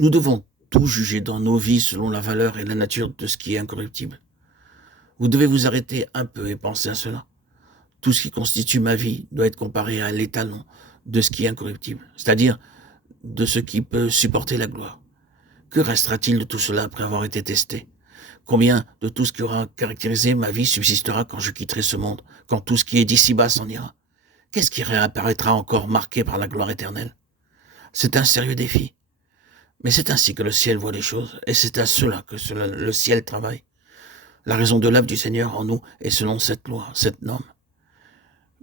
Nous devons tout juger dans nos vies selon la valeur et la nature de ce qui est incorruptible. Vous devez vous arrêter un peu et penser à cela. Tout ce qui constitue ma vie doit être comparé à l'étalon de ce qui est incorruptible, c'est-à-dire de ce qui peut supporter la gloire. Que restera-t-il de tout cela après avoir été testé? Combien de tout ce qui aura caractérisé ma vie subsistera quand je quitterai ce monde, quand tout ce qui est d'ici-bas s'en ira? Qu'est-ce qui réapparaîtra encore marqué par la gloire éternelle? C'est un sérieux défi. Mais c'est ainsi que le ciel voit les choses, et c'est à cela que le ciel travaille. La raison de l'œuvre du Seigneur en nous est selon cette loi, cette norme.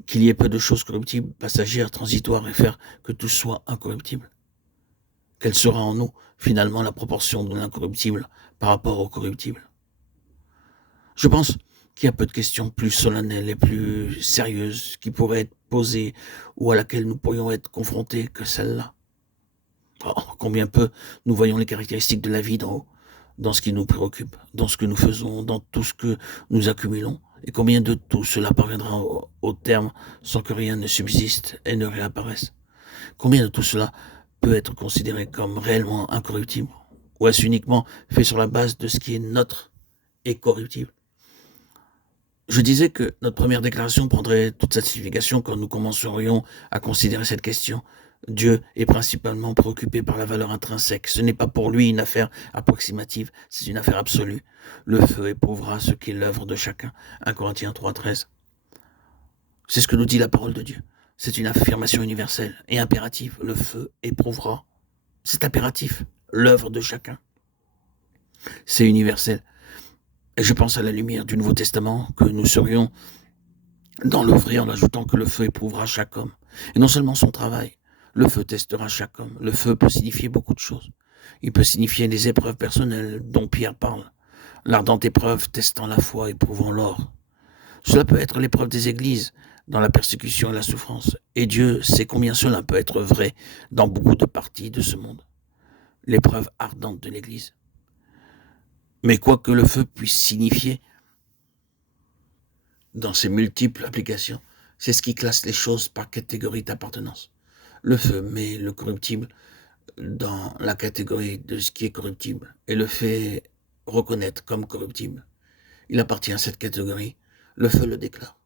Qu'il y ait peu de choses corruptibles, passagères, transitoires, et faire que tout soit incorruptible. Quelle sera en nous, finalement, la proportion de l'incorruptible par rapport au corruptible? Je pense qu'il y a peu de questions plus solennelles et plus sérieuses qui pourraient être posées ou à laquelle nous pourrions être confrontés que celle-là. Oh, combien peu nous voyons les caractéristiques de la vie d'en haut, dans ce qui nous préoccupe, dans ce que nous faisons, dans tout ce que nous accumulons, et combien de tout cela parviendra au terme sans que rien ne subsiste et ne réapparaisse. Combien de tout cela peut être considéré comme réellement incorruptible, ou est-ce uniquement fait sur la base de ce qui est notre et corruptible? Je disais que notre première déclaration prendrait toute sa signification quand nous commencerions à considérer cette question. Dieu est principalement préoccupé par la valeur intrinsèque. Ce n'est pas pour lui une affaire approximative, c'est une affaire absolue. Le feu éprouvera ce qu'est l'œuvre de chacun. 1 Corinthiens 3,13. C'est ce que nous dit la parole de Dieu. C'est une affirmation universelle et impérative. Le feu éprouvera. C'est impératif. L'œuvre de chacun. C'est universel. Et je pense à la lumière du Nouveau Testament que nous serions dans l'ouvrir en ajoutant que le feu éprouvera chaque homme. Et non seulement son travail, le feu testera chaque homme. Le feu peut signifier beaucoup de choses. Il peut signifier les épreuves personnelles dont Pierre parle. L'ardente épreuve testant la foi, éprouvant l'or. Cela peut être l'épreuve des églises dans la persécution et la souffrance. Et Dieu sait combien cela peut être vrai dans beaucoup de parties de ce monde. L'épreuve ardente de l'église. Mais quoi que le feu puisse signifier dans ses multiples applications, c'est ce qui classe les choses par catégorie d'appartenance. Le feu met le corruptible dans la catégorie de ce qui est corruptible et le fait reconnaître comme corruptible. Il appartient à cette catégorie. Le feu le déclare.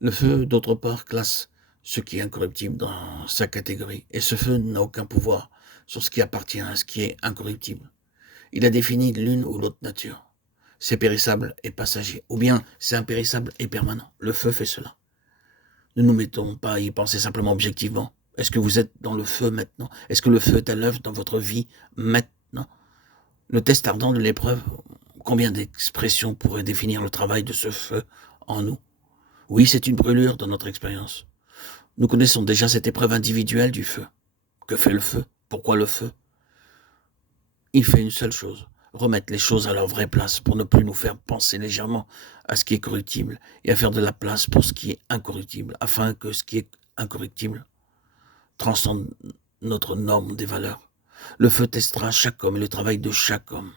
Le feu, d'autre part, classe ce qui est incorruptible dans sa catégorie. Et ce feu n'a aucun pouvoir sur ce qui appartient à ce qui est incorruptible. Il a défini l'une ou l'autre nature. C'est périssable et passager, ou bien c'est impérissable et permanent. Le feu fait cela. Ne nous mettons pas à y penser simplement objectivement. Est-ce que vous êtes dans le feu maintenant? Est-ce que le feu est à l'œuvre dans votre vie maintenant? Le test ardent de l'épreuve, combien d'expressions pourraient définir le travail de ce feu en nous? Oui, c'est une brûlure dans notre expérience. Nous connaissons déjà cette épreuve individuelle du feu. Que fait le feu? Pourquoi le feu? Il fait une seule chose, remettre les choses à leur vraie place pour ne plus nous faire penser légèrement à ce qui est corruptible et à faire de la place pour ce qui est incorruptible, afin que ce qui est incorruptible transcende notre norme des valeurs. Le feu testera chaque homme et le travail de chaque homme.